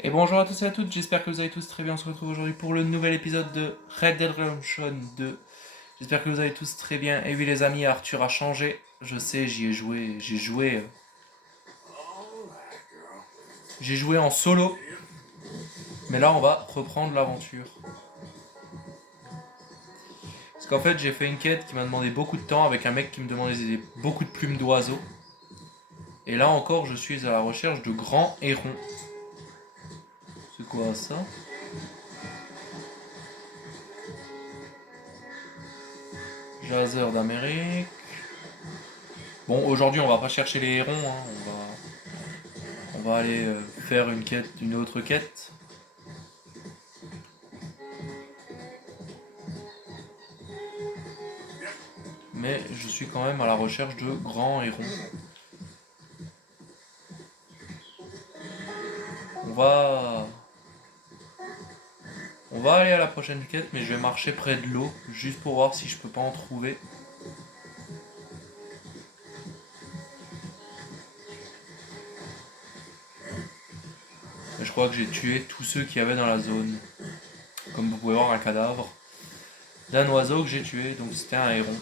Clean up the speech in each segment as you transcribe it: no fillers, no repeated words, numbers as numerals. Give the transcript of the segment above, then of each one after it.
Et bonjour à tous et à toutes, j'espère que vous allez tous très bien. On se retrouve aujourd'hui pour le nouvel épisode de Red Dead Redemption 2. J'espère que vous allez tous très bien. Et oui les amis, Arthur a changé. Je sais, j'ai joué en solo. Mais là on va reprendre l'aventure. Parce qu'en fait j'ai fait une quête qui m'a demandé beaucoup de temps avec un mec qui me demandait beaucoup de plumes d'oiseaux. Et là encore je suis à la recherche de grands hérons. C'est quoi ça? Jazer d'Amérique. Bon, aujourd'hui on va pas chercher les hérons, hein. On va aller faire une quête, une autre quête. Mais je suis quand même à la recherche de grands hérons. On va... On va aller à la prochaine quête, mais je vais marcher près de l'eau, juste pour voir si je peux pas en trouver. Mais je crois que j'ai tué tous ceux qui y avait dans la zone. Comme vous pouvez voir, un cadavre d'un oiseau que j'ai tué, donc c'était un héron.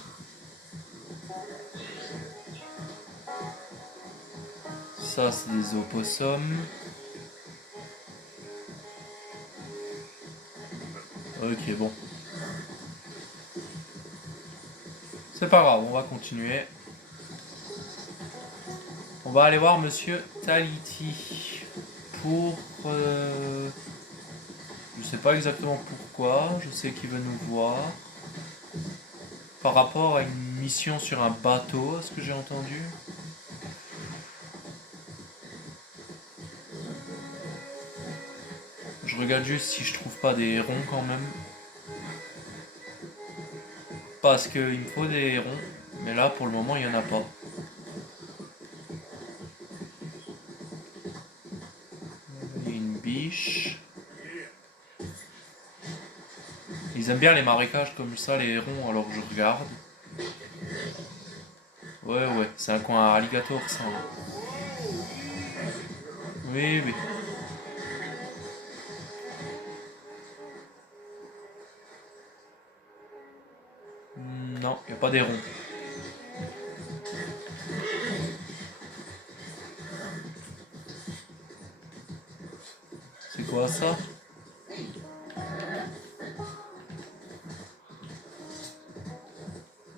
Ça, c'est des opossums. Ok, bon. C'est pas grave, on va continuer. On va aller voir Monsieur Taliti. Pour... Je sais pas exactement pourquoi, je sais qu'il veut nous voir. Par rapport à une mission sur un bateau, est-ce que j'ai entendu? Je regarde juste si je trouve pas des hérons quand même. Parce qu'il me faut des hérons. Mais là, pour le moment, il n'y en a pas. Il y a une biche. Ils aiment bien les marécages comme ça, les hérons, alors que je regarde. Ouais, ouais, c'est un coin à alligator ça. Oui, oui. Non, il n'y a pas d'hérons. C'est quoi ça?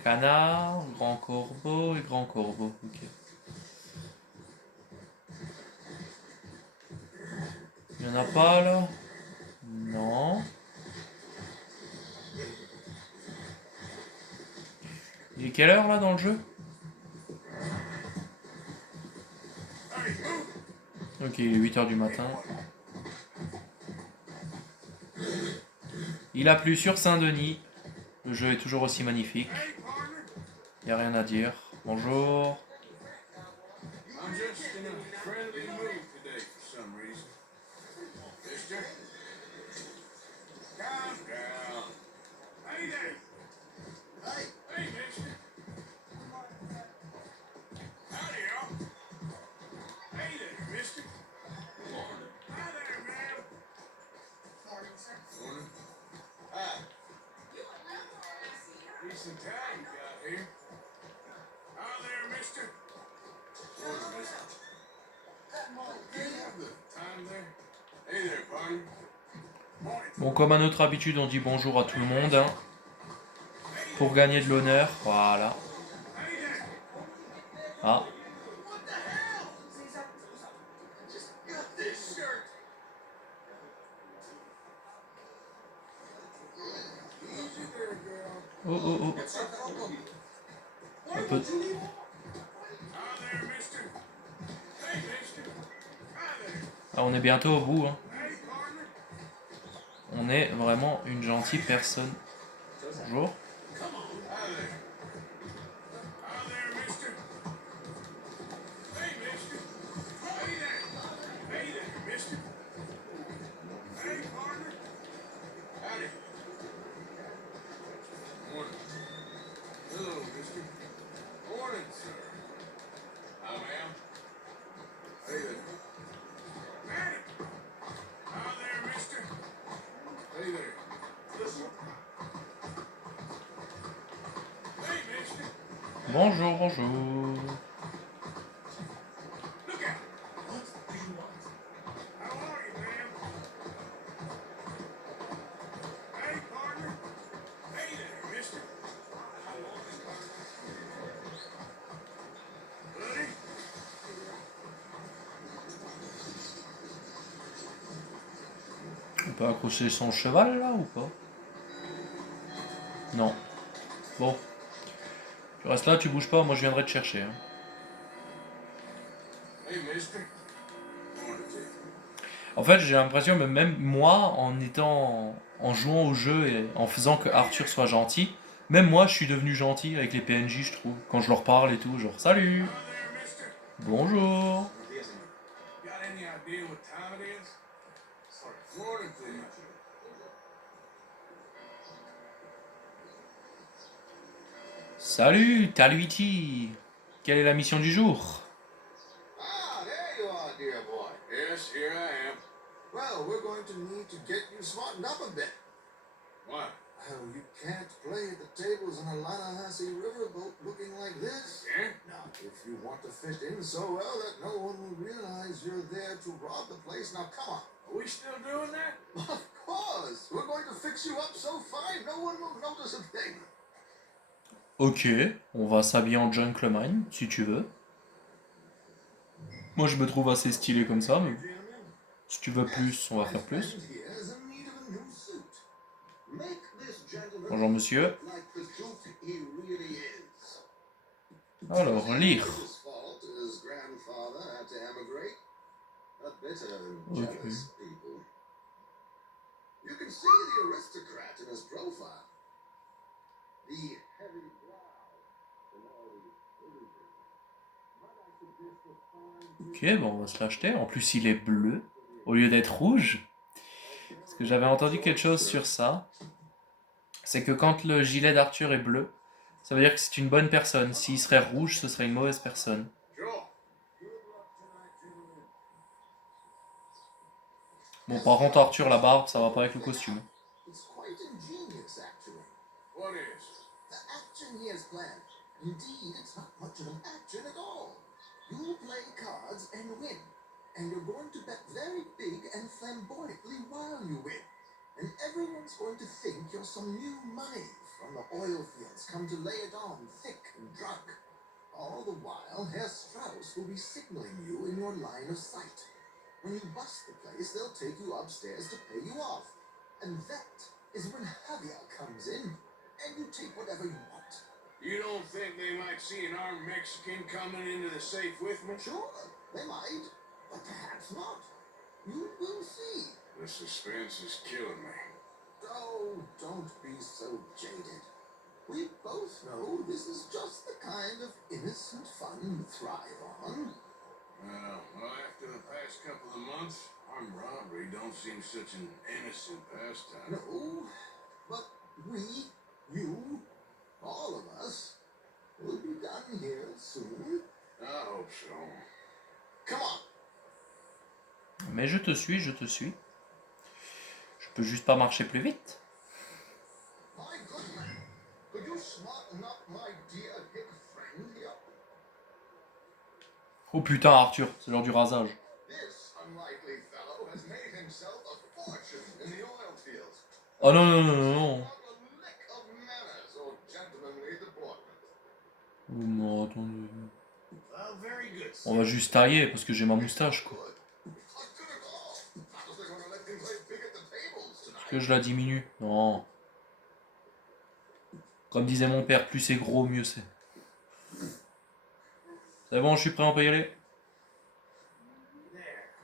Canard, grand corbeau et grand corbeau. Ok. Il n'y en a pas là? Non. Il est quelle heure là dans le jeu? Ok, il est 8 h du matin. Il a plu sur Saint-Denis. Le jeu est toujours aussi magnifique. Il n'y a rien à dire. Bonjour. I'm just in a friendly mood today for some reason. Mister, calm down. Hey there. Hey, mister. Howdy, y'all. Hey there, mister. Morning. Hi there, ma'am. Morning. Hi. Decent time you got here. Hi there, mister. Morning, mister. Do you have the time there? Hey there, partner. Morning. Bon, comme à notre habitude, on dit bonjour à tout le monde, hein, pour gagner de l'honneur. Voilà. Hey there. Ah, What the hell? I just got this shirt. Easy there, girl. oh, oh, oh. It's a compliment. Un peu. Hi there, mister. Hey, mister. Hi there. Ah, on est bientôt au bout, hein. Hey, partner. On est vraiment une gentille personne. Bonjour. Hi there. Hi there, mister. Hey, mister. Hey there. Hey there, mister. Hey, partner. Howdy. Morning. Hello, mister. Morning, sir. Hi, ma'am. Hey there. Madam. Bonjour, bonjour. Look out! What do you want? How are you, ma'am? Hey, partner. Hey there, mister. How are you, partner? Buddy? On peut accrocher son cheval là ou pas? Non. Bon. Tu restes là, tu bouges pas, moi je viendrai te chercher. Hein. Hey, mister. Morning to you. En fait, j'ai l'impression que même moi, en jouant au jeu et en faisant que Arthur soit gentil, même moi je suis devenu gentil avec les PNJ, je trouve. Quand je leur parle et tout, genre salut, Hello there, mister. bonjour. Got any idea what time it is? Sorry. Morning to you. Salut, Taluigi. Quelle est la mission du jour? Ah, there you are, dear boy. Yes, here I am. Well, we're going to need to get you smartened up a bit. What? Oh, you can't play at the tables on a Lanahassee riverboat looking like this. Yeah? Now, if you want to fit in so well that no one will realize you're there to rob the place, now come on. Are we still doing that? Of course! We're going to fix you up so fine no one will notice a thing. Ok, on va s'habiller en gentleman, si tu veux. Moi je me trouve assez stylé comme ça, mais Gentlemen, si tu veux plus, on va my faire plus. friend here is in need of a new suit. Make this gentleman Bonjour monsieur. look like the duke he really is. Alors, lire. His fault his grandfather had to emigrate. A bitter and Okay. jealous people. You can see the aristocrat in his profile. The heavy brow and all the everything. But I suggest a fine Ok, bon, on va se l'acheter. En plus, il est bleu au lieu d'être rouge. Parce que j'avais entendu quelque chose sur ça. C'est que quand le gilet d'Arthur est bleu, ça veut dire que c'est une bonne personne. S'il serait rouge, ce serait une mauvaise personne. Sure. Bon, par contre, Arthur, la barbe, ça va pas avec le costume. It's quite ingenious, actually. What is? The action he has planned. Indeed, it's not much of an action at all. You play cards and win. And you're going to bet very big and flamboyantly while you win. And everyone's going to think you're some new money from the oil fields come to lay it on thick and drunk. All the while, Herr Strauss will be signaling you in your line of sight. When you bust the place, they'll take you upstairs to pay you off. And that is when Javier comes in, and you take whatever you want. You don't think they might see an armed Mexican coming into the safe with me? Sure, they might, but perhaps not. You will see. The suspense is killing me. Oh, don't be so jaded. We both know this is just the kind of innocent fun you thrive on. Well, after the past couple of months, armed robbery don't seem such an innocent pastime. No, but we, you, all of us, will be done here soon. I hope so. Come on. Mais je te suis, je te suis. Je peux juste pas marcher plus vite. My good man, could you smarten up my dear hick friend here? Oh putain, Arthur, c'est l'heure du rasage. This unlikely fellow has made himself a fortune in the oil fields. Oh non, non, non, non, non. Not a lick of manners or gentlemanly deportment. Oh non, attendez. Well, very good. On va juste tailler parce que j'ai ma moustache, quoi. Good. Not good at all. How's they gonna let him play big at the tables Est-ce tonight? que je la diminue? Non. Comme disait mon père, plus c'est gros, mieux c'est. C'est bon, je suis prêt, on peut y aller. There,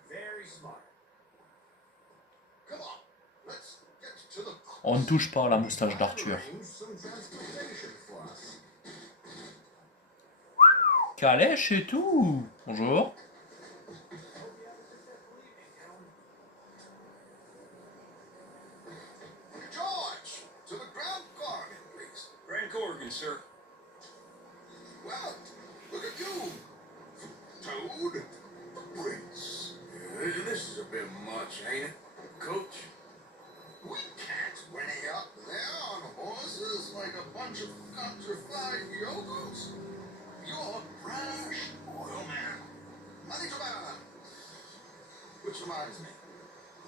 very smart. Come on, let's get to the On ne touche pas à la moustache d'Arthur. arrange some transportation for us. Calèche et tout. Bonjour. George, to the Grand Corrigan, please. Grand Corrigan, sir. Well, look at you, Toad, the Prince. This is a bit much, ain't it? Coach? We can't whinny up there on horses like a bunch of countrified yokels. You're brash oil man. Money to burn. Which reminds me,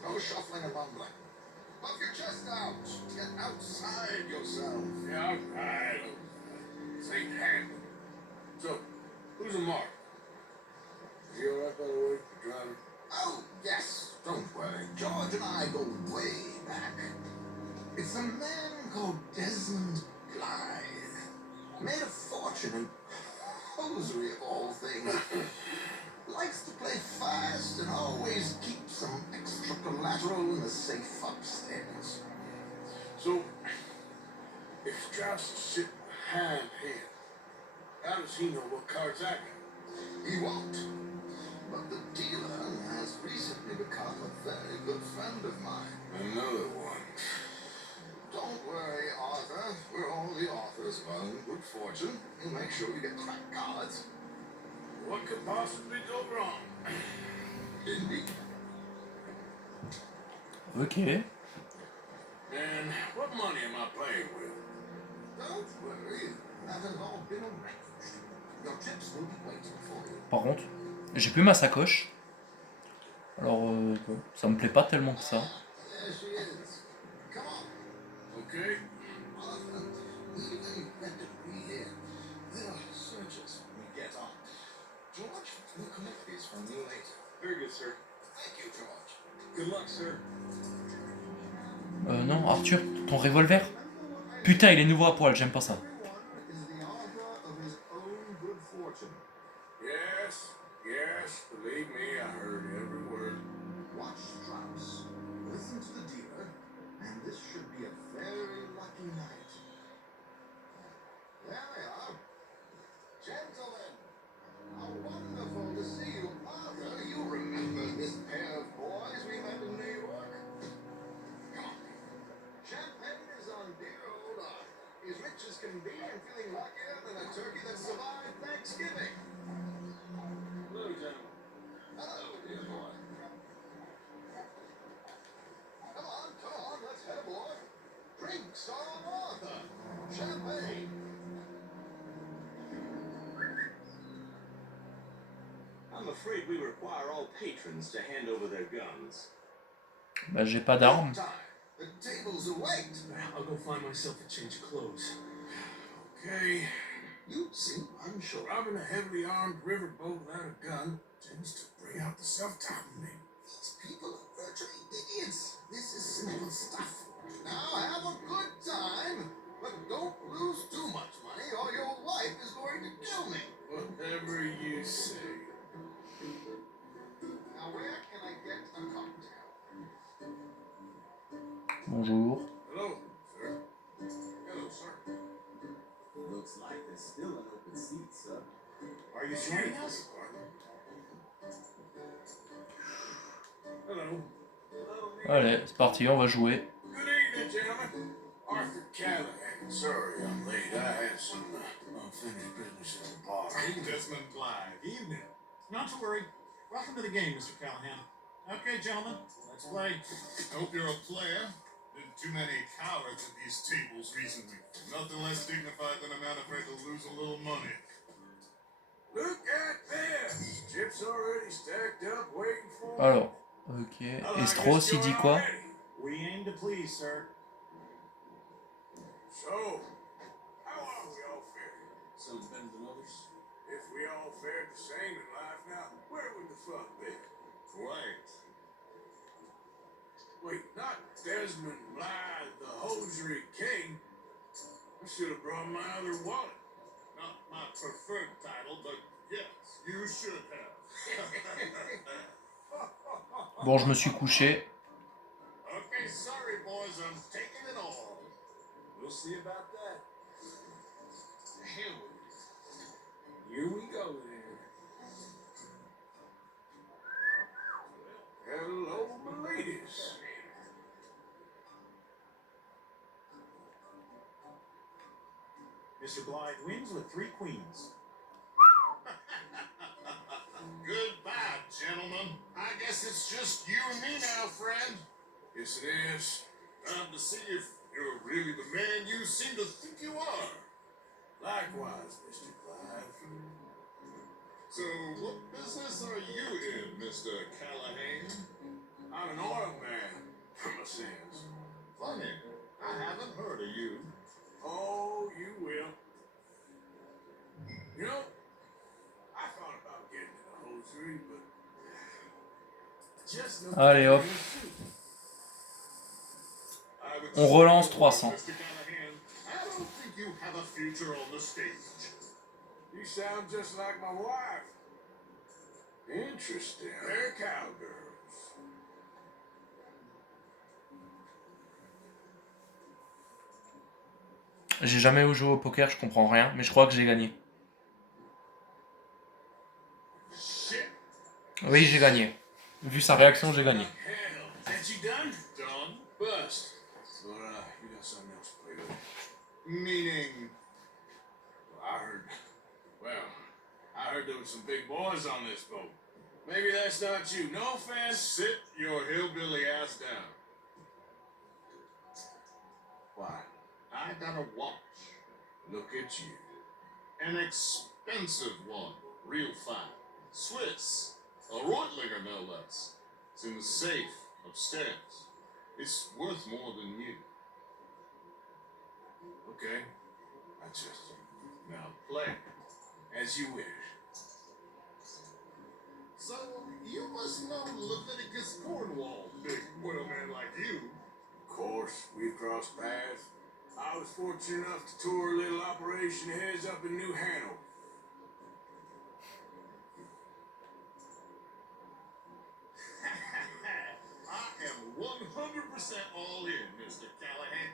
no shuffling and mumbling. Puff your chest out. Get outside yourself. Yeah, all right. This ain't happening. So, who's a mark? Is he alright, by the way, the driver? Oh, yes. Don't worry. George and I go way back. It's a man called Desmond Blythe. Made a fortune in hosiery of all things. Likes to play fast and always keep some extra collateral in the safe upstairs. So, if Strauss is sitting behind him, how does he know what cards I got? He won't. But the dealer has recently become a very good friend of mine. Another one. Don't worry, Arthur. We're all the authors of our own good fortune. We'll make sure you get crack cards. What could possibly go wrong? Indeed. Ok. And what money am I playing with? Don't worry. That has all been arranged. Your chips will be waiting for you. Par contre, j'ai plus ma sacoche. Alors, bon, ça me plaît pas tellement que ça. There she is. Come on. Okay. Arthur, even better be here. They'll search us when we get on. George, we'll collect these from you later. Very good, sir. Thank you, George. Good luck, sir. Non, Arthur, ton revolver. Putain, il est nouveau à poil, j'aime pas ça. Everyone is the author of his own good fortune. Yes, believe me, I heard every word. Watch Strauss. Listen to the dealer, and this should be a very lucky night. There they are. Gentlemen, how wonderful to see you. Arthur, you remember this pair of boys we met in New York? Come on. Champagne is on dear old Arthur. He's rich as can be and feeling luckier than a turkey that survived Thanksgiving. Hello, gentlemen. Hello, dear boy. Come on, let's head aboard. Drinks on Arthur. Champagne. I'm afraid we require all patrons to hand over their guns. Bah, j'ai pas d'armes. Time. The tables await. I'll go find myself a change of clothes. Okay. You seem unsure. Robbing a heavily armed riverboat without a gun tends to bring out the self-taught in me. These people are virtually idiots. This is simple stuff. Now have a good time, but don't lose too much money or your wife is going to kill me. Whatever you say. Now where can I get a cocktail? Bonjour. Hello, sir. Hello, sir. Looks like there's still an open seat, sir. Are you joining us? Hello. Allez, c'est parti, on va jouer. Good evening, gentlemen. Arthur Callahan. Sorry I'm late. I had some unfinished business at the bar. Desmond Blythe. Evening. Not to worry. Welcome to the game, Mr. Callahan. Okay, gentlemen, let's play. Hope you're a player. Been too many cowards at these tables recently. Nothing less dignified than a man afraid to lose a little money. Look at this. Chips already stacked up, waiting for me. Alors, ok. Estros, il dit quoi? We aim to please, sir. So, how are we all faring? Some better than others. If we all fared the same in life now, where would the fun be? Right. Wait, not Desmond Blythe, the hosiery king. I should have brought my other wallet. Not my preferred title, but yes, you should have. Bon, je me suis couché. Okay, sorry, boys, I'm taking it all. We'll see about that. Here we Here we go then. Hello, my ladies. Mr. Blythe wins with 3 queens. Goodbye, gentlemen. I guess it's just you and me now, friend. Yes, it is. Time to see if you're really the man you seem to think you are. Likewise, Mr. Clive. So, what business are you in, Mr. Callahan? I'm an oil man, from a sense. Funny, I haven't heard of you. Oh, you will. You know, I thought about getting into hosiery, but just no Allez, hop. I would On say relance no, 300. Mr. Callahan. I don't think you have a future on the stage. You sound just like my wife. Interesting. They're cowgirls. J'ai jamais joué au poker, je comprends rien, mais je crois que j'ai gagné. Shit. Oui, j'ai gagné. Vu sa réaction, j'ai gagné. Hell, that you done? Done? Bust. But, you got something else to play with. Meaning, I heard there was some big boys on this boat. Maybe that's not you. No offense. sit your hillbilly ass down. Why? I got a watch. Look at you. An expensive one. Real fine. Swiss. A Reutlinger, no less. It's in the safe upstairs. It's worth more than you. Okay. I trust you. Now play. As you wish. So, you must know Leviticus Cornwall, big whaleman like you. Of course, we've crossed paths. I was fortunate enough to tour a little operation heads up in New Hanover. I am 100% all in, Mr. Callahan.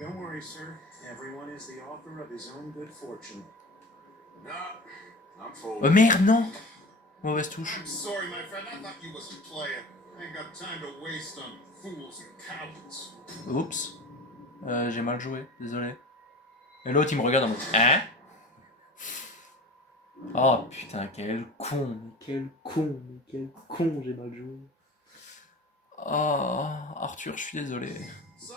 Don't worry, sir. Everyone is the author of his own good fortune. Nah, I'm Oh full. merde, non! Mauvaise touche. I'm sorry, my friend. I thought you was a player. I ain't got time to waste on fools and cowards. Oups. J'ai mal joué, désolé. Et l'autre il me regarde en mode hein? Oh putain, quel con, quel con, j'ai mal joué. Oh, Arthur, je suis désolé. So,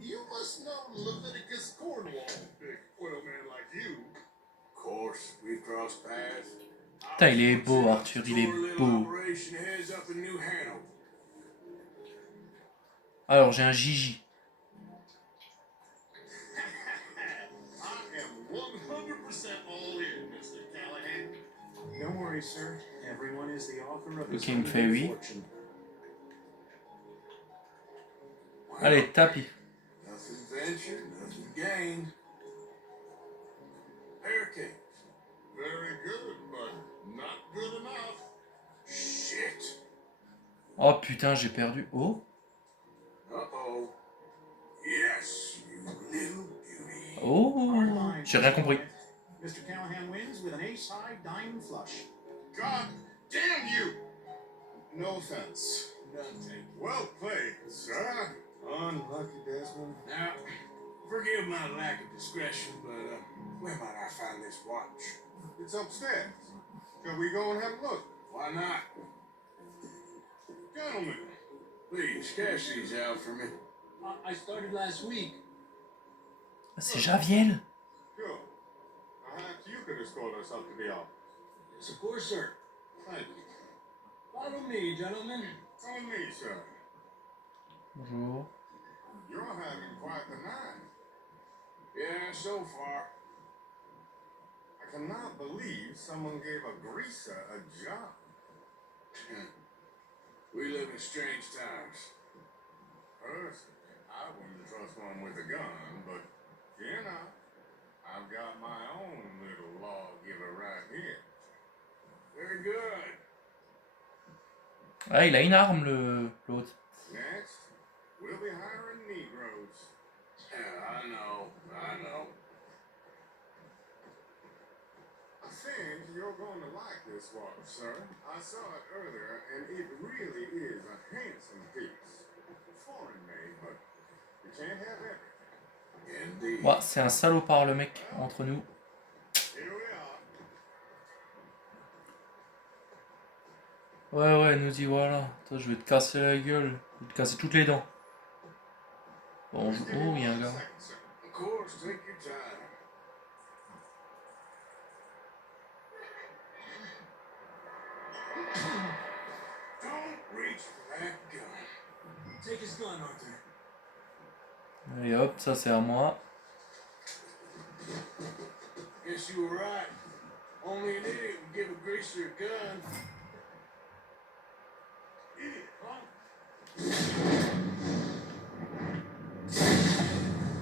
you must know Leviticus Cornwall, big whaleman like you. Of course, we've crossed paths. Putain, il est beau, Arthur, il est beau. Operation heads up in New Hanover. Alors, j'ai un Gigi. I am 100% all in, Mr. Callahan. Don't worry, sir. Everyone is the author of his Ok, il own me fait good oui. fortune. Allez, tapis. Nothing ventured, nothing gained. Hurricane. Very good, but not good enough. Shit. Oh putain, j'ai perdu. Oh. Uh-oh. Yes, you little beauty. Oh. Hard line, J'ai rien compris. Mr. Callahan wins with an ace-high diamond flush. God damn you! No offense. None taken. Well played, sir. Unlucky, Desmond. Now, forgive my lack of discretion, but where might I find this watch? It's upstairs. Shall we go and have a look? Why not? Gentlemen, Please, cash these out for me. I started last week. C'est Javiel. sure. Perhaps you could escort us up to the office. Yes, of course, sir. Thank you. Follow me, gentlemen. On me, sir. Bonjour. You're having quite the night. Yeah, so far. I cannot believe someone gave a greaser a job. We live in strange times. Personally, I wouldn't trust one with a gun, but, you know, I've got my own little lawgiver right here. Very good. Ah, il a une arme, l'autre. Next, we'll be hiring Negroes. Yeah, I know. I think you're going to like this watch, sir. I saw it earlier, and it really is a handsome piece. Foreign made, but you can't have everything. Indeed. Ouais, c'est un salopard le mec, entre nous. Here we are. Ouais, il nous dit voilà. Toi, je vais te casser la gueule. Je vais te casser toutes les dents. Bonjour. Oh, il y a un gars. Of course, take your time. Don't reach for that gun. Take his gun, Arthur. Allez hop, ça c'est à moi. Guess you were right. Only an idiot would give a greaser a gun. Idiot, huh?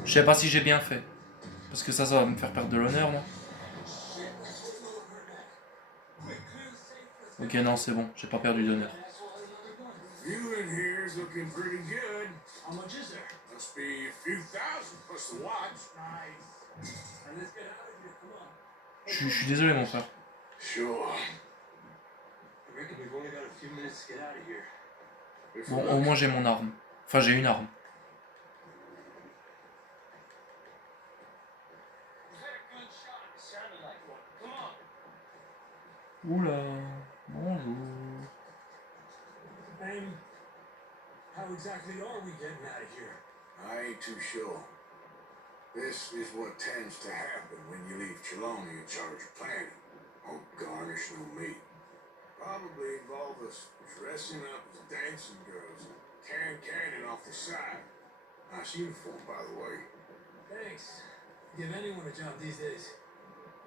Je sais pas si j'ai bien fait. Parce que ça va me faire perdre de l'honneur, moi. Ok, non, c'est bon, j'ai pas perdu d'honneur. You in here's looking pretty good. How much is there? Must be a few thousand plus the watch. Nice. And let's get out of here. Come on. Je suis désolé, mon frère. Sure. I reckon we've only got a few minutes to get out of here. If Bon, we're au lucky. moins j'ai mon arme. Enfin, j'ai une arme. Was that a good shot? It sounded like one. Come on. Oula, bonjour. And how exactly are we getting out of here? I ain't too sure. This is what tends to happen when you leave Trelawney in charge of planning. No garnish, no meat. Probably involve us dressing up as dancing girls and carrying cannon off the side. Nice uniform, by the way. Thanks. Give anyone a job these days.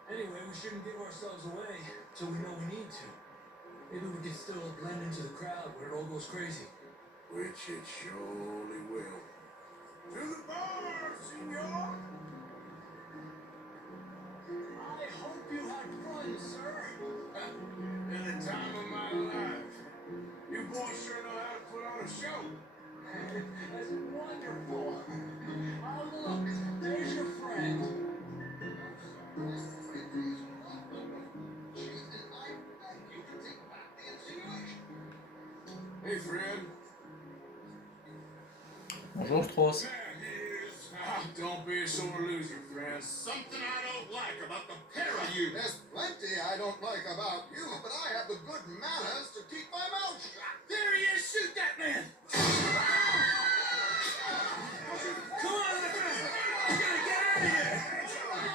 Anyway, we shouldn't give ourselves away till we know we need to. Maybe we can still blend into the crowd when it all goes crazy. Which it surely will. To the bar, senor! I hope you had fun, sir. In the time of my life. You boys sure know how to put on a show. That's wonderful. Oh, look, there's your friend. Hey, Fred. Bonjour, Strauss. There he is. Ah, don't be a sore loser, friend. Something I don't like about the pair of you. There's plenty I don't like about you, but I have the good manners to keep my mouth shut. There he is! Shoot that man! Come on, let's go! We gotta get out of here! Come on!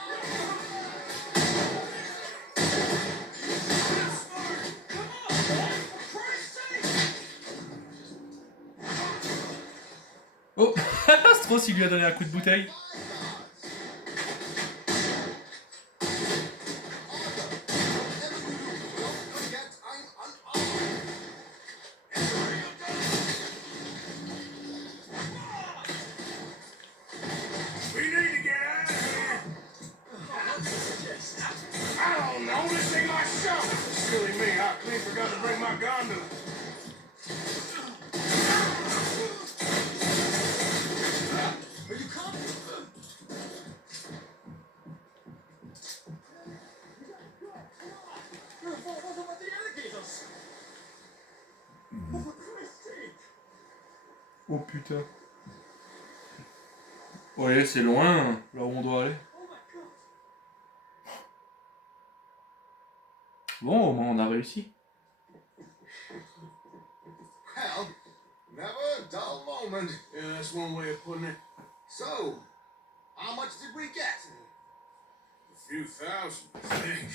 For Christ's sake! Oh, Strauss, il lui a donné un coup de bouteille. Don't forget I'm unarmed. We need to get out of here. I don't know. This ain't my show. Silly me. I clean forgot to bring my gondola. Are you coming? You're falling over by the alligators! For Christ's sake! Oh putain. Ouais, c'est loin, là où on doit aller. Oh my god! Bon, au moins on a réussi. Well, never a dull moment. Yeah, that's one way of putting it. So, how much did we get? A few thousand, I think.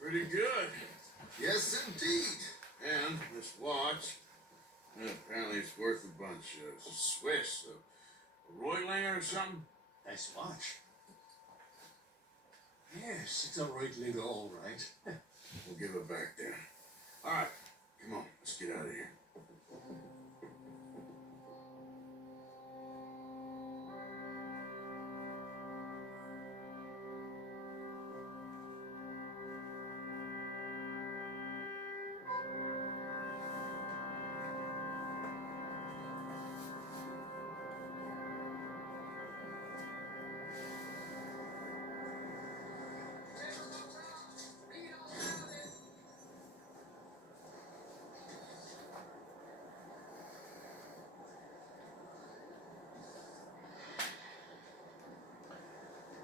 Pretty good. Yes, indeed. And this watch, apparently it's worth a bunch. It's a Swiss, a Reutlinger or something. Nice watch. Yes, it's a Reutlinger, all right. We'll give it back then. All right, come on, let's get out of here.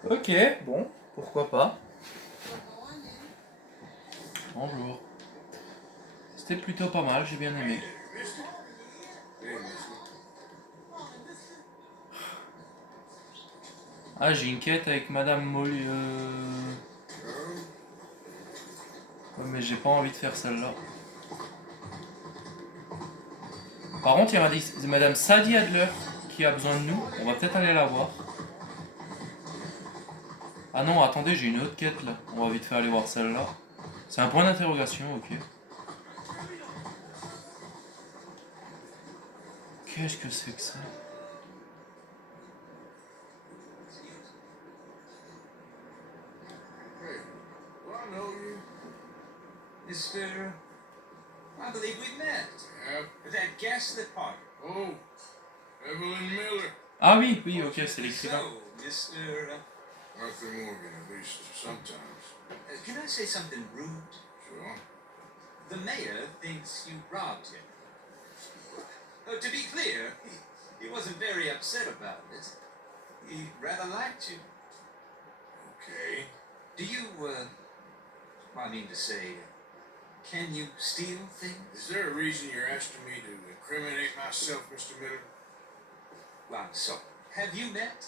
Ok, bon, pourquoi pas. Bonjour. C'était plutôt pas mal, j'ai bien aimé. Mister? Hey, mister. Ah, j'ai une quête avec Madame Molly. Ouais, mais j'ai pas envie de faire celle-là. Par contre, il y a Madame Sadie Adler qui a besoin de nous. On va peut-être aller la voir. Ah non, attendez, j'ai une autre quête là. On va vite faire aller voir celle-là. C'est un point d'interrogation, ok. Qu'est-ce que c'est que ça? Hey, do I know you? Mr. I believe we met Have? at that gaslit party. Oh, Evelyn Miller. Ah oui, oui, ok, c'est l'écrivain. So, Mr. Arthur Morgan, at least sometimes. Can I say something rude? Sure. The mayor thinks you robbed him. To be clear, he wasn't very upset about it. He rather liked you. Okay. Do you, I mean to say, can you steal things? Is there a reason you're asking me to incriminate myself, Mr. Miller? Well, I'm sorry. Have you met?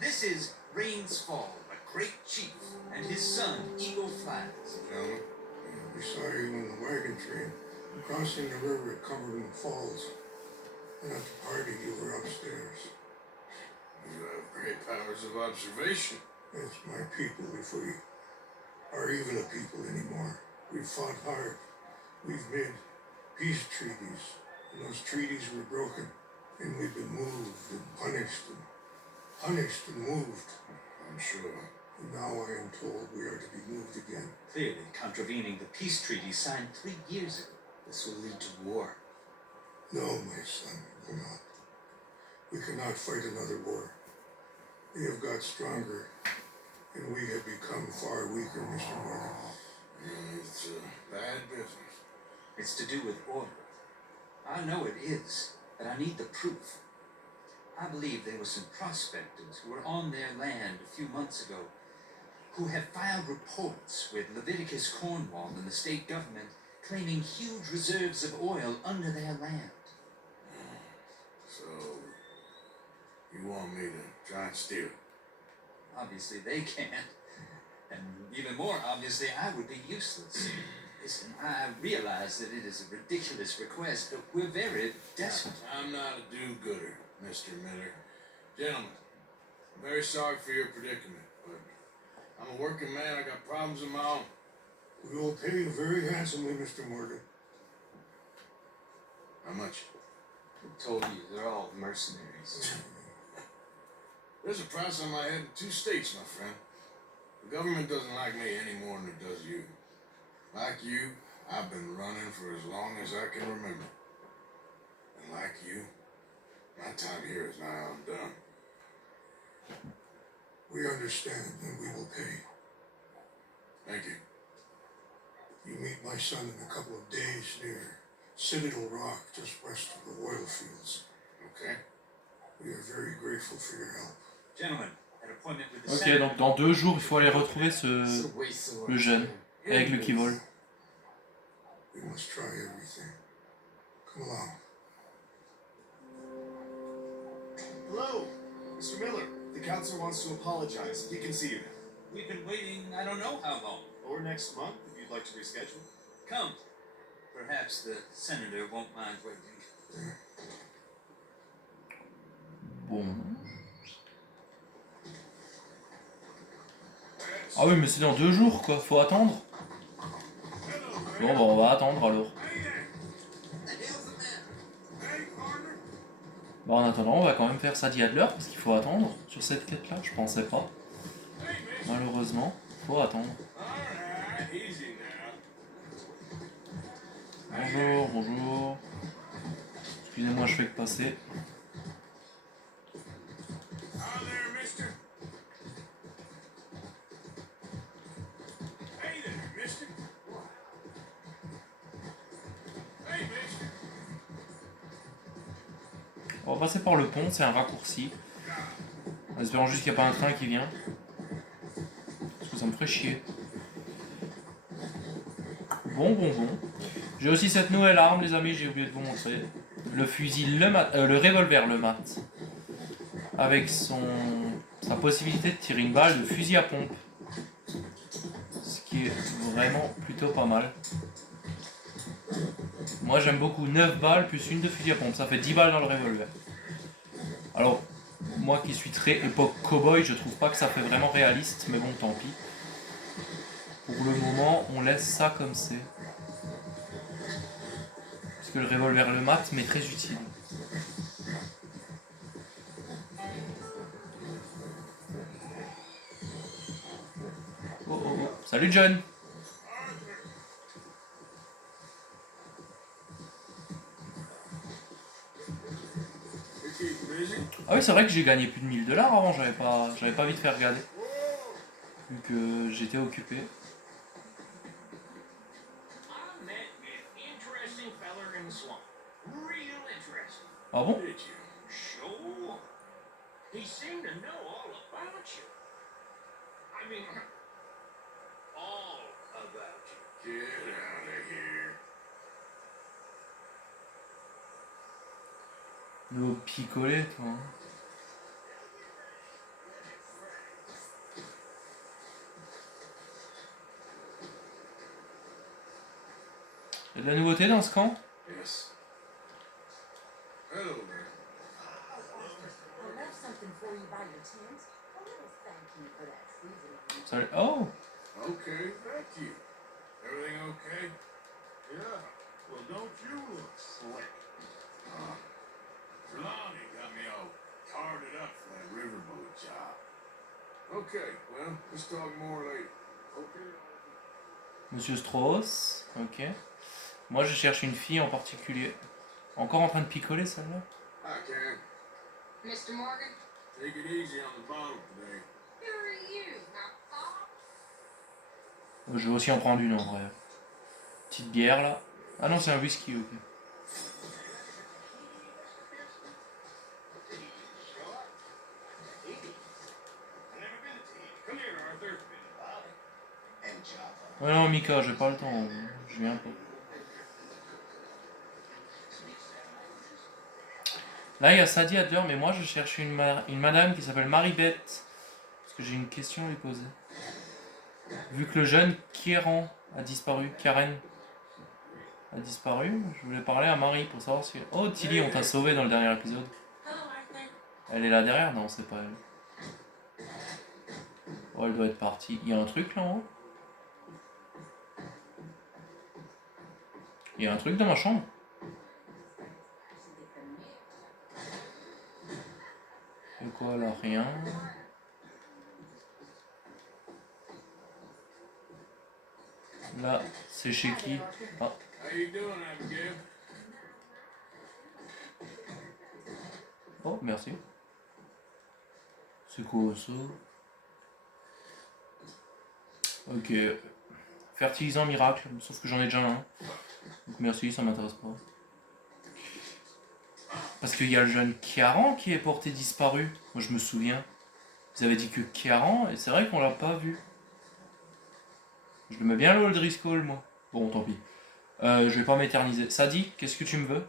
This is Rains Fall, a great chief, and his son, Eagle Flies. Gentlemen? Yeah, we saw you in the wagon train, crossing the river at Cumberland Falls. And at the party, you were upstairs. You have great powers of observation. It's my people if we are even a people anymore. We've fought hard. We've made peace treaties. And those treaties were broken. And we've been moved and punished and moved. I'm sure. And now I am told we are to be moved again. Clearly contravening the peace treaty signed 3 years ago. This will lead to war. No, my son, it will not. We cannot fight another war. We have got stronger, and we have become far weaker, Mr. Morgan. It's bad business. It's to do with order. I know it is, but I need the proof. I believe there were some prospectors who were on their land a few months ago who have filed reports with Leviticus Cornwall and the state government claiming huge reserves of oil under their land. So, you want me to try and steal it? Obviously they can't. And even more obviously, I would be useless. Listen, I realize that it is a ridiculous request, but we're very desperate. I'm not a do-gooder, Mr. Miller. Gentlemen, I'm very sorry for your predicament, but I'm a working man. I got problems of my own. We will pay you very handsomely, Mr. Morgan. How much? I told you, they're all mercenaries. There's a price on my head in 2 states, my friend. The government doesn't like me any more than it does you. Like you, I've been running for as long as I can remember. And like you, my time here is now undone. We understand, and we will pay. Thank you. You meet my son in a couple of days near Citadel Rock, just west of the oil fields. Okay. We are very grateful for your help. Gentlemen, an appointment with the Ok, senator. donc dans 2 jours, il faut aller retrouver It's a waste of le jeune avec le qui vole. We must try everything. Come along. Hello, Mr. Miller. The counselor wants to apologize. He can see you now. We've been waiting I don't know how long. Or next month, if you'd like to reschedule. Come. Perhaps the senator won't mind waiting. Bon. Ah oui, mais c'est dans 2 jours quoi, faut attendre. Bon, bah on va attendre alors. Bon, en attendant, on va quand même faire Sadie Adler parce qu'il faut attendre sur cette quête là, je pensais pas. Malheureusement, faut attendre. Alright, easy now. Bonjour, bonjour. Excusez-moi, je fais que passer. Hi there, mister. Hey there, mister. Hey, mister. On va passer par le pont, c'est un raccourci. En espérant juste qu'il n'y a pas un train qui vient. Parce que ça me ferait chier. Bon. J'ai aussi cette nouvelle arme, les amis, j'ai oublié de vous montrer. Le fusil, le revolver le mat. Avec sa possibilité de tirer une balle de fusil à pompe. Ce qui est vraiment plutôt pas mal. Moi j'aime beaucoup 9 balles plus une de fusil à pompe, ça fait 10 balles dans le revolver. Alors, moi qui suis très époque cowboy, je trouve pas que ça fait vraiment réaliste, mais bon, tant pis. Pour le moment, on laisse ça comme c'est. Parce que le revolver le mat m'est très utile. Oh oh oh. Salut John. Ah oui, c'est vrai que j'ai gagné plus de 1000 $ avant, j'avais pas vite fait regarder. Vu que j'étais occupé. Ah bon? Sure. He seemed to know all about you. I mean, all about you. Get out of here. De picoler, toi. Il y a de la nouveauté dans ce camp? Yes. Hello there. I left something for you by your tent. A little thank you for that freezer. Salut. Oh! Okay, thank you. Everything okay? Yeah. Well, don't you look slick. Trelawney got me all carded up for that riverboat job. Okay, well, let's talk more later. Okay. Monsieur Strauss, ok. Moi je cherche une fille en particulier. Encore en train de picoler celle-là? Hi, Cam. Mr. Morgan, Take it easy on the bottle today. who are you? Now, Je vais aussi en prendre une en vrai. Petite bière là. Ah non, c'est un whisky, ok. Ouais, non, Mika, j'ai pas le temps. Je viens pas. Là, il y a Sadie Adler, mais moi je cherche une madame qui s'appelle Marie-Beth. Parce que j'ai une question à lui poser. Vu que le jeune Kieran a disparu, Karen a disparu, je voulais parler à Marie pour savoir si... Oh, Tilly, on t'a sauvé dans le dernier épisode. Elle est là derrière? Non, c'est pas elle. Oh, elle doit être partie. Il y a un truc là en haut? Il y a un truc dans ma chambre? Et quoi là? Rien. Là, c'est chez qui? Ah. How you doing, Abigail? Oh, merci. C'est quoi ça? Ok. Fertilisant miracle, sauf que j'en ai déjà un. Donc merci, ça m'intéresse pas. Parce qu'il y a le jeune Kieran qui est porté disparu. Moi je me souviens. Ils avaient dit que Kieran, et c'est vrai qu'on l'a pas vu. Je le mets bien le Driscoll, moi. Bon, tant pis. Je vais pas m'éterniser. Sadie, qu'est-ce que tu me veux?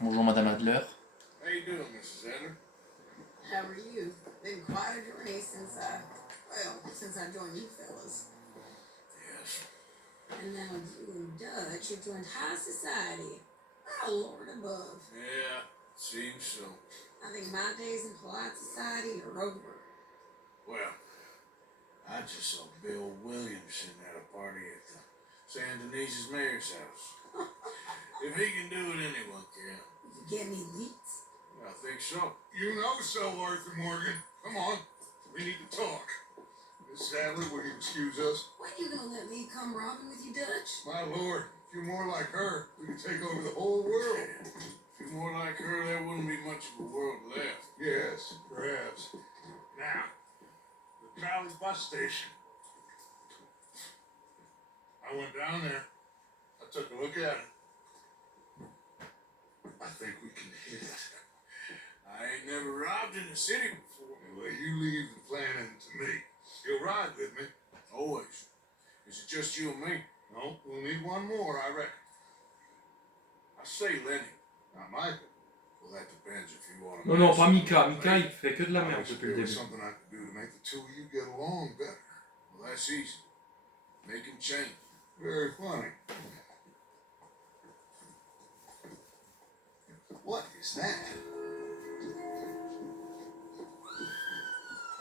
Bonjour Madame Adler. How you doing, Mrs. Adler? how are you? Been quite a journey since I joined you fellas. Yes. And now you and Dutch have joined high society. Oh, Lord above. Yeah, seems so. I think my days in polite society are over. Well, I just saw Bill Williamson at a party at the San Denise's mayor's house. If he can do it, anyone can. You get any leaks? I think so. You know so, Arthur Morgan. Come on, we need to talk. Miss Adler, will you excuse us? When you gonna let me come robbing with you, Dutch? My lord, if you're more like her, we could take over the whole world. If you're more like her, there wouldn't be much of a world left. Yes, perhaps. Now, the Valley bus station. I went down there. I took a look at it. I think we can hit it. I ain't never robbed in the city before. Well, you leave the planning to me. You'll ride with me. Always. Is it just you and me? No, we'll need one more, I reckon. I say Lenny, not Michael. Well, that depends if you want to. Non, non, pas Mika. Mika, il fait que de la merde depuis le There was début. something I could do to make the two of you get along better. Well, that's easy. Make him change. Very funny. What is that?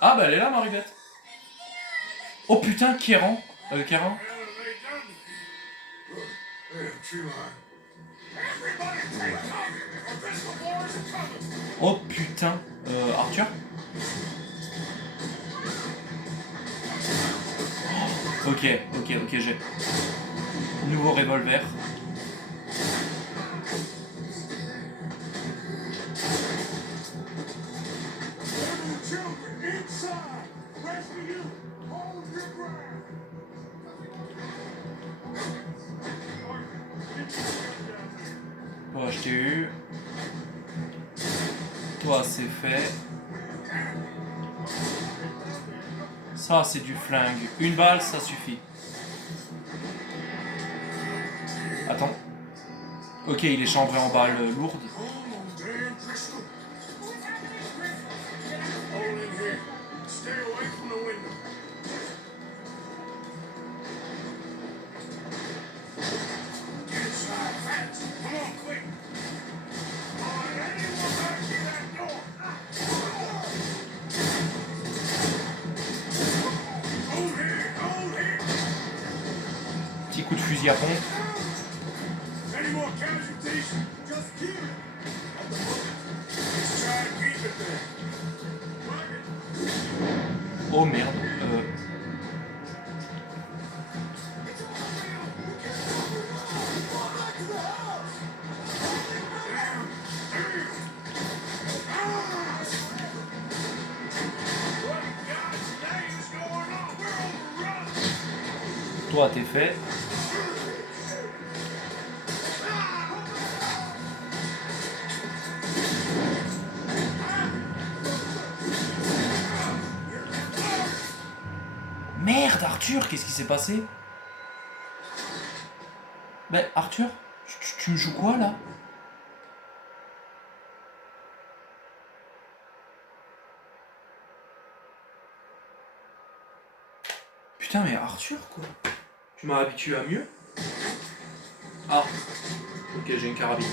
Ah bah elle est là, Maribeth. Oh putain, Kéran. Kéran. Oh putain. Arthur. Oh, ok, j'ai. Nouveau revolver. Toi, je t'ai eu. Toi, c'est fait. Ça, c'est du flingue. Une balle, ça suffit. Attends. Ok, il est chambré en balles lourdes. Petit coup de fusil à pompe. Oh merde. Toi, t'es fait. Merde, Arthur, qu'est-ce qui s'est passé? Ben, Arthur, tu me joues quoi, là? Putain, mais Arthur, quoi. Tu m'as habitué à mieux? Ah. Ok, j'ai une carabine.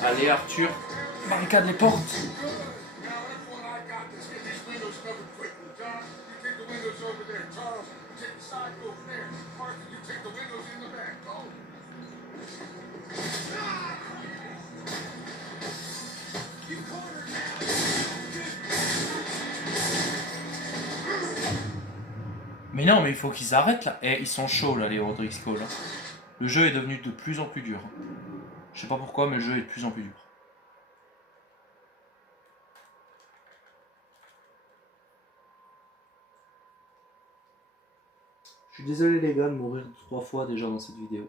Allez, Arthur, barricade les portes. Mais non, mais il faut qu'ils arrêtent là. Eh, ils sont chauds là, les Rodrigo là. Le jeu est devenu de plus en plus dur. Je sais pas pourquoi, mais le jeu est de plus en plus dur. Je suis désolé les gars de mourir 3 fois déjà dans cette vidéo.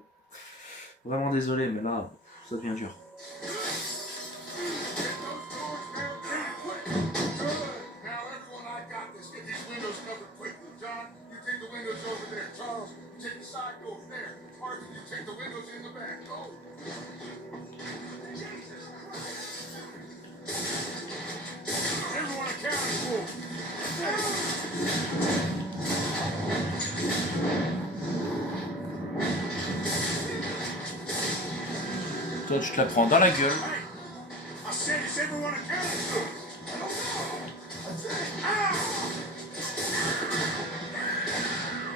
Vraiment désolé, mais là, ça devient dur. Toi, tu te la prends dans la gueule.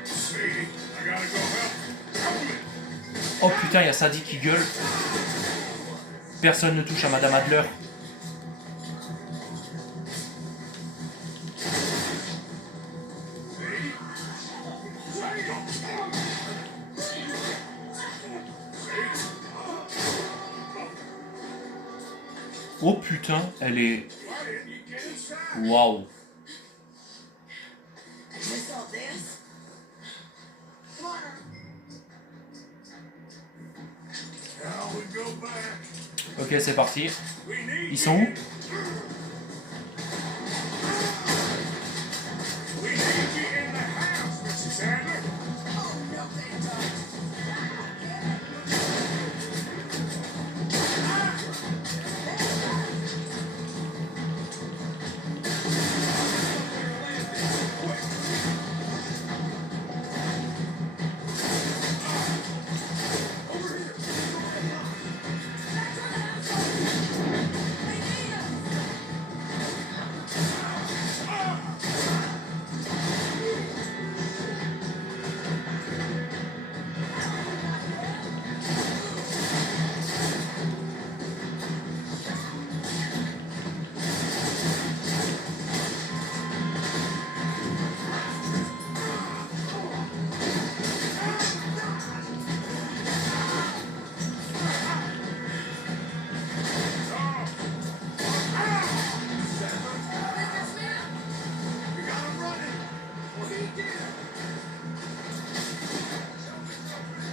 Sweetie, I gotta go help Oh putain, il y a Sadie qui gueule. Personne ne touche à Madame Adler. Oh putain, elle est... Waouh. Ok, c'est parti. Ils sont où?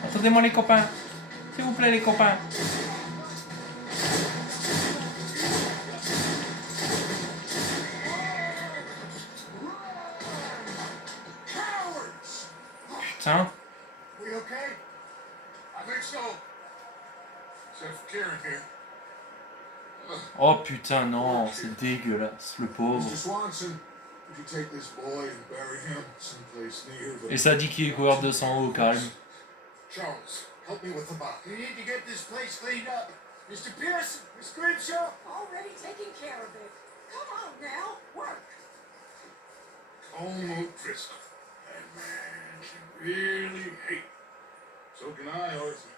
Attendez-moi les copains. S'il vous plaît les copains. Putain. We okay? I think so. Except for Karen here. Oh putain, non, c'est dégueulasse, le pauvre. Mr. Swanson, would you take this boy and bury him someplace near the... Et ça dit qu'il est couvert de sang au calme. Charles, help me with the body. You need to get this place cleaned up. Mr. Pearson, Miss Grimshaw. Already taking care of it. Come on now, work. Colm O'Driscoll. That man can really hate. So can I, Arthur.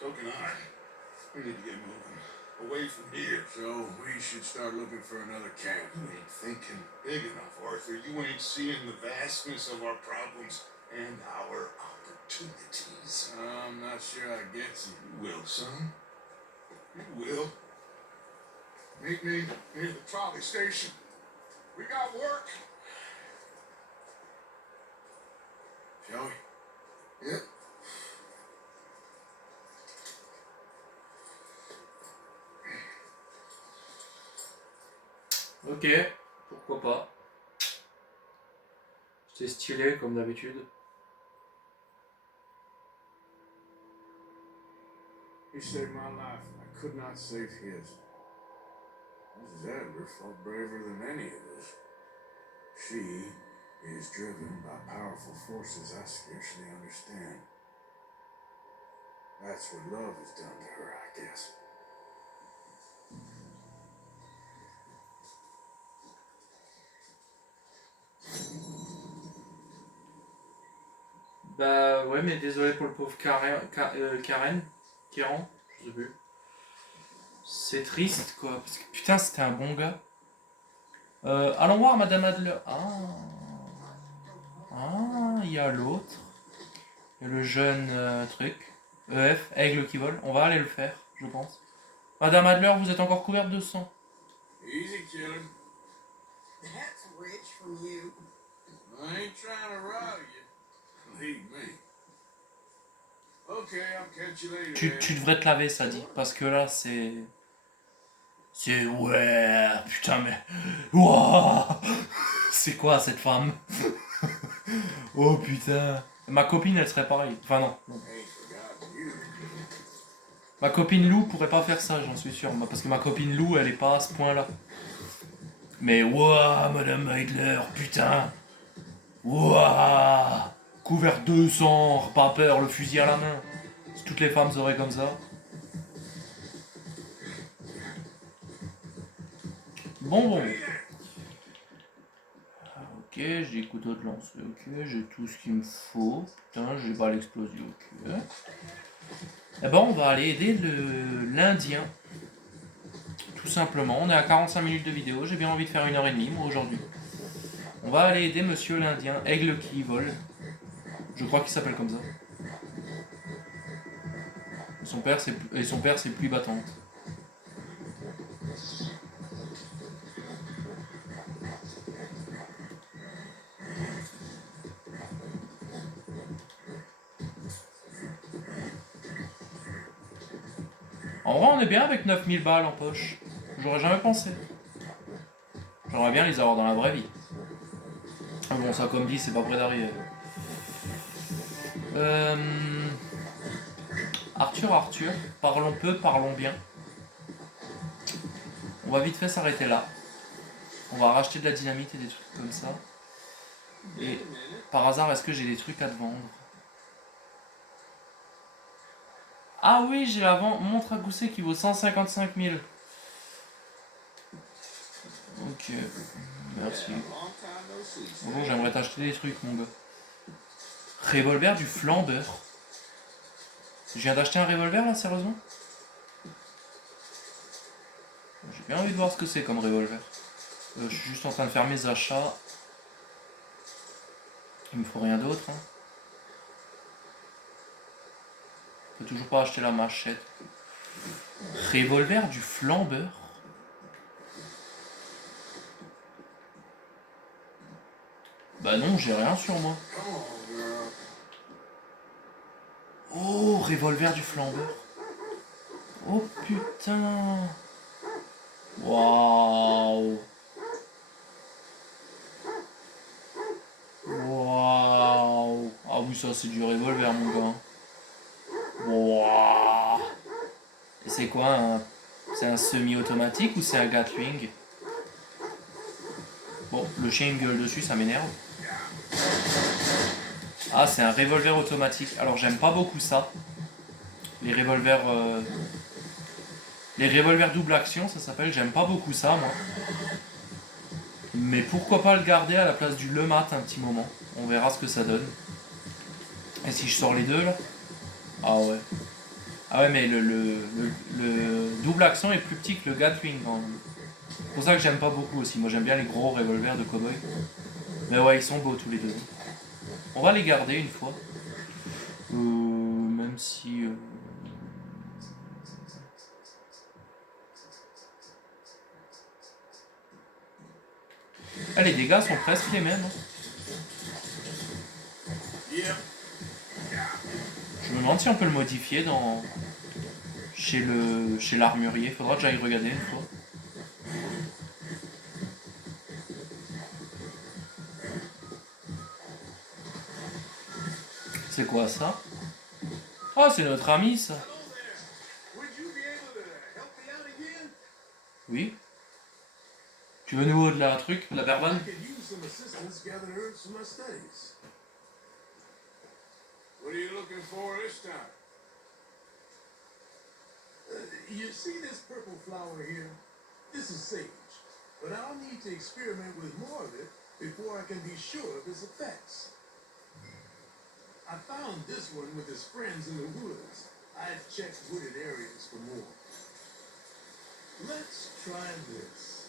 So can I. We need to get moving. Away from here. So we should start looking for another camp. You ain't thinking big enough, Arthur. You ain't seeing the vastness of our problems and our opportunities. I'm not sure I get you. You will, son. You will. Meet me near the trolley station. We got work. Shall we? Yep. Ok, pourquoi pas. C'était stylé comme d'habitude. He saved my life. I could not save his. Mrs. Adler fought braver than any of us. She is driven by powerful forces I scarcely understand. That's what love has done to her, I guess. Bah ouais, mais désolé pour le pauvre Karen, je sais plus. C'est triste quoi, parce que putain c'était un bon gars. Allons voir Madame Adler. Il y a l'autre. Il y a le jeune truc. EF, aigle qui vole. On va aller le faire, je pense. Madame Adler, vous êtes encore couverte de sang. Easy, killer. That's rich from you. I ain't trying to rob you. Believe me. Okay, I'll catch you later. Tu devrais te laver, ça dit. Parce que là, c'est... C'est... Ouais... Putain, mais... Ouah. C'est quoi, cette femme? Oh, putain. Ma copine, elle serait pareille. Enfin, non. Ma copine Lou pourrait pas faire ça, j'en suis sûr. Parce que ma copine Lou, elle est pas à ce point-là. Mais ouah, Madame Adler, putain. Ouah. Couvert de sang, pas peur, le fusil à la main. Si toutes les femmes seraient comme ça. Bon. Ok. j'ai des couteaux de lancer, ok, j'ai tout ce qu'il me faut. Putain, j'ai pas l'explosif, ok. Eh ben, on va aller aider l'Indien. Tout simplement, on est à 45 minutes de vidéo, j'ai bien envie de faire 1h30 moi aujourd'hui. On va aller aider monsieur l'Indien, Aigle qui vole. Je crois qu'il s'appelle comme ça. Son père c'est Pluie battante. En vrai, on est bien avec 9000 balles en poche. J'aurais jamais pensé. J'aimerais bien les avoir dans la vraie vie. Ah bon, ça comme dit, c'est pas près d'arriver. Arthur, parlons peu, parlons bien. On va vite fait s'arrêter là. On va racheter de la dynamite et des trucs comme ça. Et par hasard, est-ce que j'ai des trucs à te vendre? Ah oui, j'ai la montre à gousset qui vaut 155 000. Ok, merci. Bonjour, j'aimerais t'acheter des trucs, mon gars. Revolver du flambeur. Je viens d'acheter un revolver là, sérieusement? J'ai bien envie de voir ce que c'est comme revolver. Je suis juste en train de faire mes achats. Il me faut rien d'autre. Hein. Je peux toujours pas acheter la machette. Revolver du flambeur. Bah non, j'ai rien sur moi. Oh, revolver du flambeur. Oh putain. Waouh. Waouh. Ah oui, ça c'est du revolver, mon gars. Waouh. Et c'est quoi C'est un semi-automatique ou c'est un Gatling? Bon, le chien me gueule dessus, ça m'énerve. Ah, c'est un revolver automatique. Alors, j'aime pas beaucoup ça. Les revolvers double action, ça s'appelle. J'aime pas beaucoup ça, moi. Mais pourquoi pas le garder à la place du LeMat un petit moment. On verra ce que ça donne. Et si je sors les deux, là? Ah ouais. Ah ouais, mais le double action est plus petit que le Gatling, quand même. C'est pour ça que j'aime pas beaucoup aussi. Moi, j'aime bien les gros revolvers de cow-boy. Mais ouais, ils sont beaux tous les deux. On va les garder une fois. Même si... Ah, les dégâts sont presque les mêmes. Hein. Je me demande si on peut le modifier chez l'armurier. Faudra que j'aille regarder une fois. C'est quoi ça? Oh, c'est notre ami ça. Oui. Tu veux nouveau de la truc, de la verbale? What are you looking for this time? You see this purple flower here? This is sage. But I'll need to experiment with more of it before I can be sure of its effects. I found this one with his friends in the woods. I've checked wooded areas for more. Let's try this.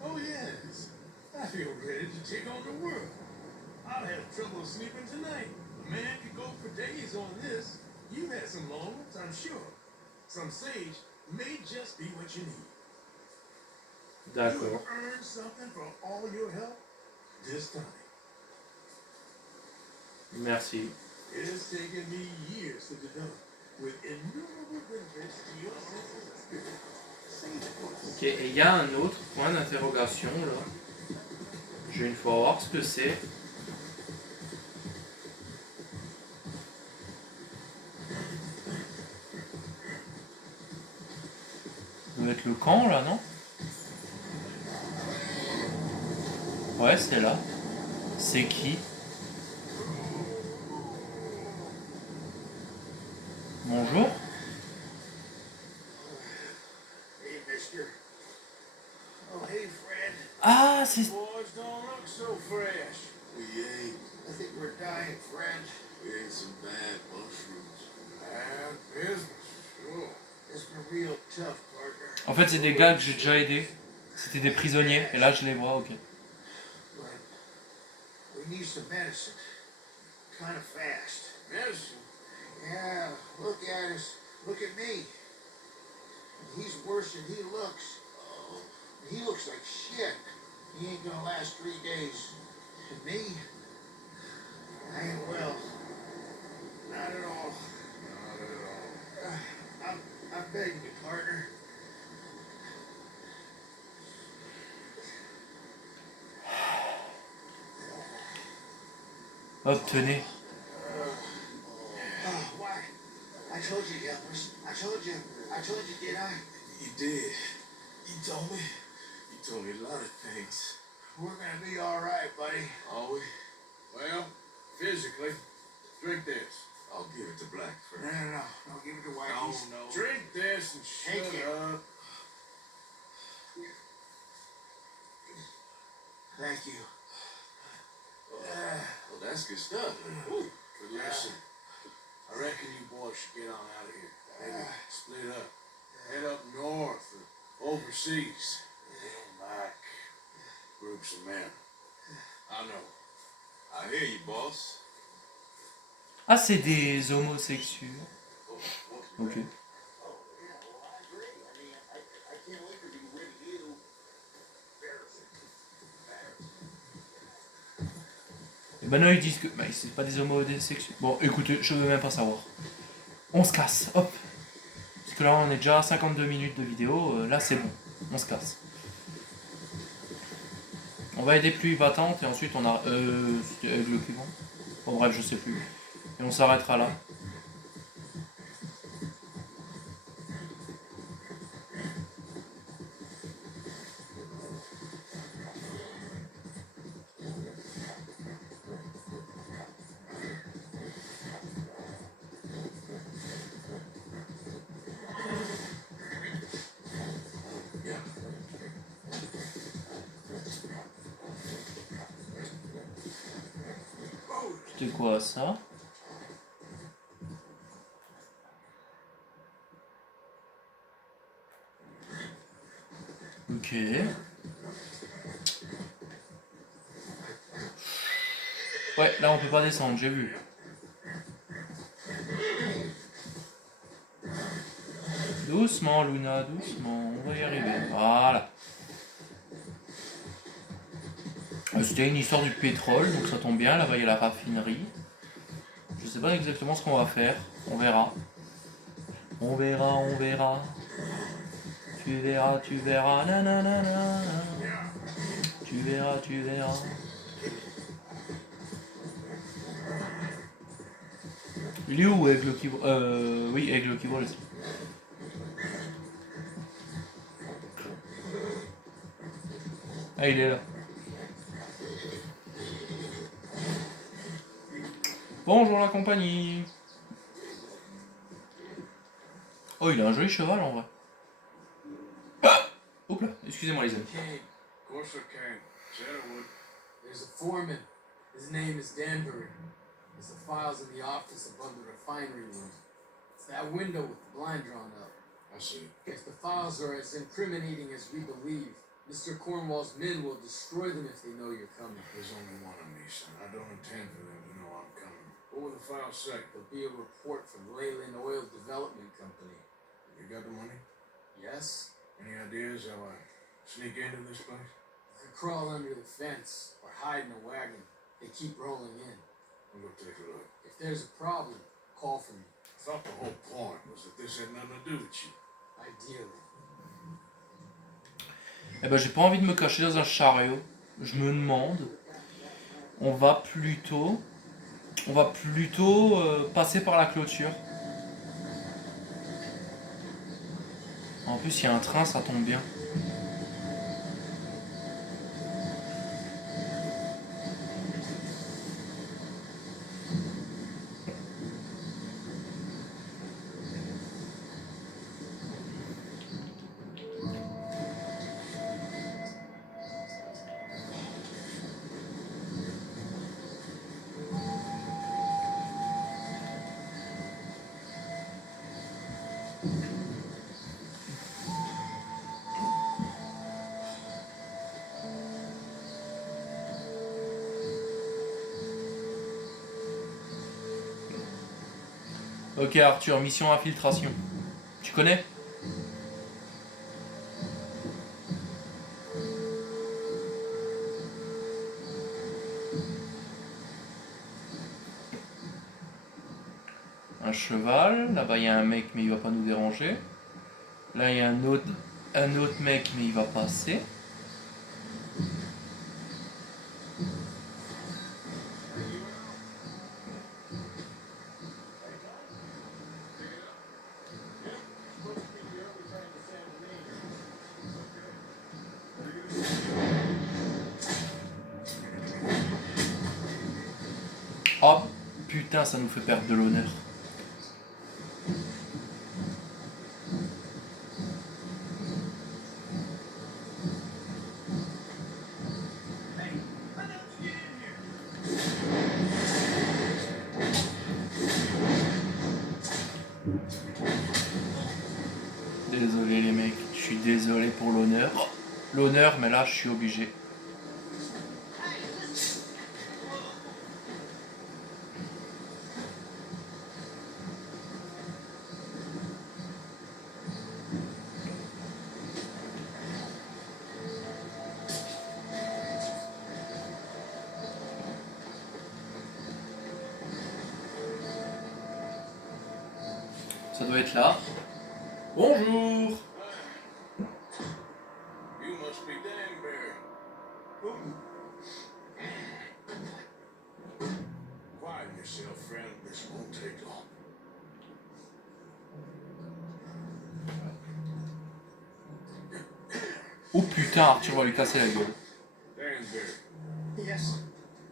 Oh yes. I feel ready to take on the world. I'll have trouble sleeping tonight. A man could go for days on this. You've had some long ones, I'm sure. Some sage may just be what you need. D'accord. You have earned something for all your help this time. Merci. It has taken me years to develop, with innumerable benefits to your senses of spirit. Ok, et il y a un autre point d'interrogation là. Je vais une fois voir ce que c'est. Ça doit être le camp là, non? Ouais, c'est là. C'est qui? Bonjour. c'est... Boys don't look so fresh. We ain't. I think we're dying, friend. We ate some bad mushrooms. Bad business, sure. It's been real tough, partner. En fait, c'est des gars que j'ai déjà aidés. C'était des prisonniers. Et là, je les vois, ok. But we need some medicine. Kind of fast. Medicine? Yeah, look at us. Look at me. He's worse than he looks. Oh. He looks like shit. He ain't gonna last 3 days. And me, I ain't well. Not at all. Not at all. I'm begging you, partner. Hop, tenez. Oh, why? I told you, Yelpers. I told you, did I? You did. You told me. You told me a lot of things. We're gonna be all right, buddy. Are we? Well, physically, drink this. I'll give it to Black No, first. no, no. Don't give it to White. No, He's- no. Drink this and Take shut it. up. Thank you. Well, that's good stuff. But listen, I reckon you boys should get on out of here. Maybe split up. Head up north or overseas. They don't like groups of men. I know. I hear you, boss. Ah, c'est des homosexuels. Ok. Et ben non, ils disent que bah, c'est pas des homosexuels. Bon, écoutez, je veux même pas savoir. On se casse, hop. Parce que là, on est déjà à 52 minutes de vidéo. Là, c'est bon. On se casse. On va aider pluie battante et ensuite on a... c'était aigle qui vont. Bon, bref, je sais plus. Et on s'arrêtera là. C'était quoi ça? Ok. Ouais, là on peut pas descendre, j'ai vu. Doucement Luna, doucement, on va y arriver. Voilà. C'était une histoire du pétrole, donc ça tombe bien, là-bas il y a la raffinerie. Je sais pas exactement ce qu'on va faire, on verra. On verra, on verra. Tu verras, nanana. Tu verras, tu verras. Il est où Aigle qui vole oui, Aigle qui vole. Ah, il est là. Bonjour la compagnie. Oh, il a un joli cheval en vrai. Ah, oups là, excusez-moi les amis. Came. Of course I can. Said I would. There's a foreman. His name is Danbury. There's the files in the office above the refinery room. It's that window with the blind drawn up. I see. If the files are as incriminating as we believe, Mr. Cornwall's men will destroy them if they know you're coming. There's only one of me, son. I don't intend for them to know I'm coming. What will the file say? There'll be a report from Leyland Oil Development Company. You got the money? Yes? Any ideas how I sneak into this place? You could crawl under the fence or hide in a wagon. They keep rolling in. I'll go take a look. If there's a problem, call for me. I thought the whole point was that this had nothing to do with you. Ideally. Eh ben j'ai pas envie de me cacher dans un chariot. Je me demande. On va plutôt passer par la clôture. En plus il y a un train, ça tombe bien. Ok Arthur, mission infiltration. Tu connais? Un cheval, là-bas il y a un mec mais il va pas nous déranger. Là il y a un autre mec mais il va passer. Oh putain, ça nous fait perdre de l'honneur. Désolé les mecs, je suis désolé pour l'honneur. L'honneur, mais là je suis obligé. Ça doit être là. Bonjour. You must be Danbury. Quiet yourself, friend. This won't take long. Oh putain, Arthur va lui casser la gueule. Danbury, Yes.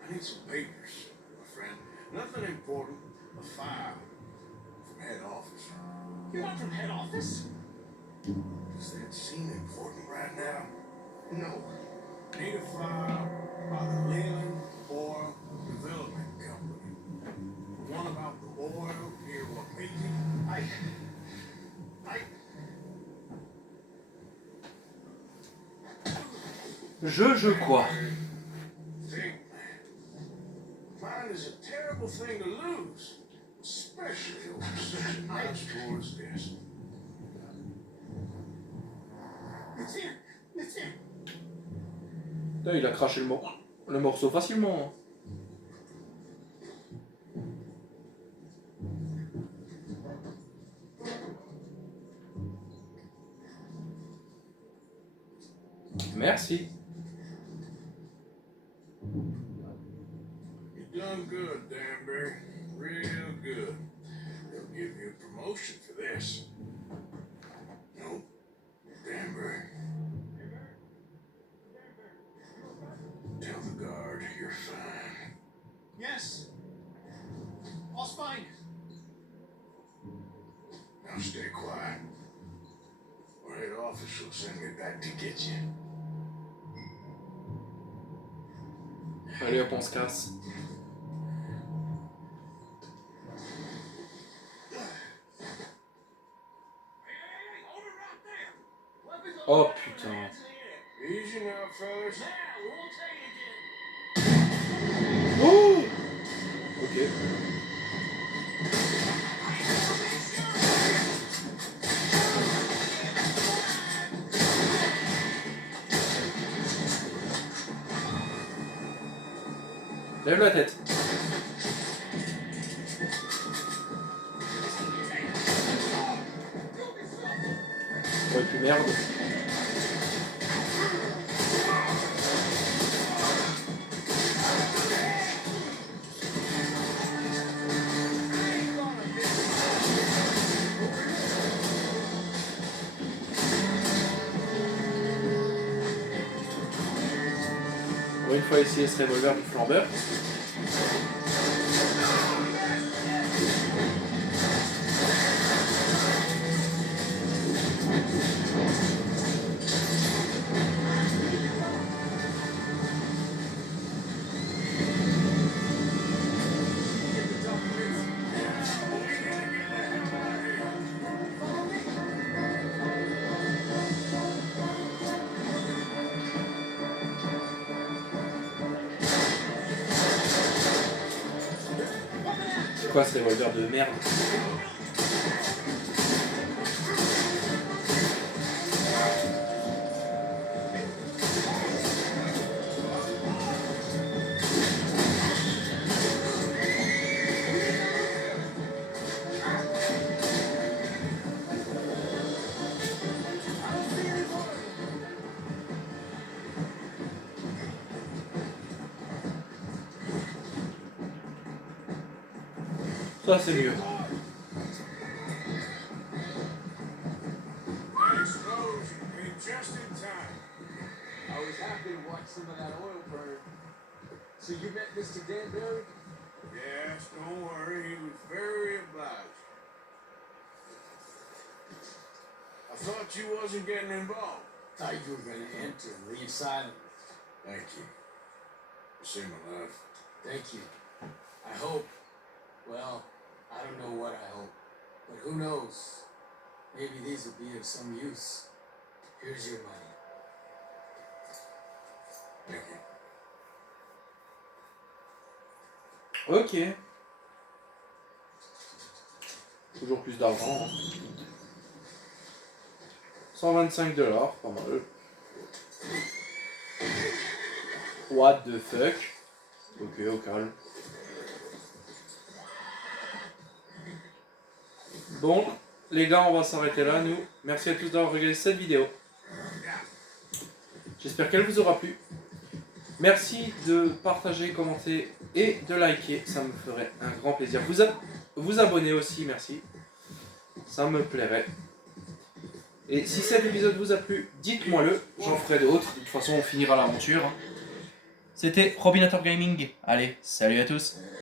I need some papers, my friend. Nothing important. A file from head office. You want from head office? Does that seem important right now? No. Need a file by the Leland Oil Development Company. One about the oil near Wapiti. I. Je quoi? Think, mine is a terrible thing to lose, especially over such a nice tour as this. It's here. It's here. Putain, il a craché le morceau facilement. Merci. You done good, Danbury. Real good. They'll give you a promotion for this. Nope. Danbury. Tell the guard you're fine. Yes. All's fine. Now stay quiet. Or head office will send me back to get you. Allez hop, on se casse. Oh putain. Easy now, fellas. Oh. Ok. Lève la tête. Ouais, puis merde. On va une fois essayer ce revolver du flambeur. quoi ce revolver de merde? Ça c'est mieux. That explosion came just in time. I was happy to watch some of that oil burn. So you met Mr. Danbury? Yes, don't worry, he was very obliged. I thought you wasn't getting involved. Thought you were gonna enter and leave silently. Thank you. You saved my life. Thank you. I hope. Well, I don't know what I hope. But who knows? Maybe these will be of some use. Here's your money. Thank you. Ok. Toujours plus d'argent. 125$, pas mal. What the fuck? Ok, au calme. Bon, les gars, on va s'arrêter là, nous. Merci à tous d'avoir regardé cette vidéo. J'espère qu'elle vous aura plu. Merci de partager, commenter et de liker. Ça me ferait un grand plaisir. Vous abonner aussi, merci. Ça me plairait. Et si cet épisode vous a plu, dites-moi le. J'en ferai d'autres. De toute façon, on finira l'aventure. C'était Robinator Gaming. Allez, salut à tous.